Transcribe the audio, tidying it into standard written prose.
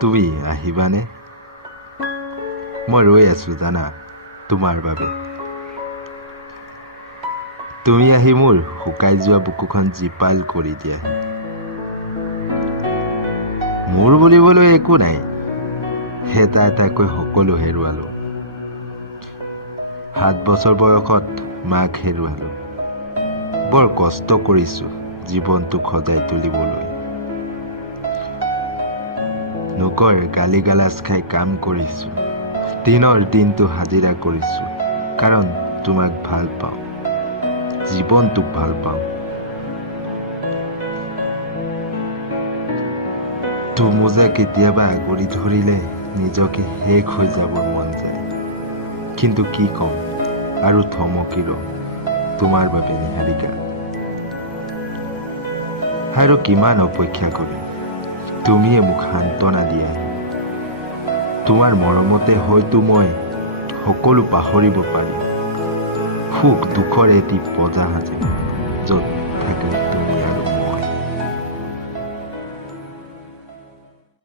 তুমি আহিবানে? মই ৰৈ আছো জানা তোমাৰ বাবে। তুমি আহি মোৰ শুকাই যোৱা বুকুখন জীপাল কৰি দিয়া। মোৰ বুলিবলৈ একো নাই, এটা এটাকৈ সকলো হেৰুৱালো। 7 বছৰ বয়সত মাক হেৰুৱালো। বৰ কষ্ট কৰিছো জীৱনটোক সজাই তুলিবলৈ। নকয় গালি গালাজ খাই কাম কৰিছো, দিনৰ দিনটো হাজিৰা কৰিছো, কাৰণ তোমাক ভাল পাওঁ, জীৱনটোক ভাল পাওঁ। তুমোজা কেতিয়াবা আগুৰি ধৰিলে নিজকে শেষ হৈ যাবৰ মন যায়, কিন্তু কি কম আৰু থমকি ৰওঁ তোমাৰ বাবে নিহাৰিকা। আৰু কিমান অপেক্ষা কৰিম, তুমিয়ে মোক সান্তনা দিয়া। তোমাৰ মৰমতে হয়তো মই সকলো পাহৰিব পাৰিম। সুখ দুখৰ এটি বজা সাজিম, য'ত থাকিম তুমি আৰু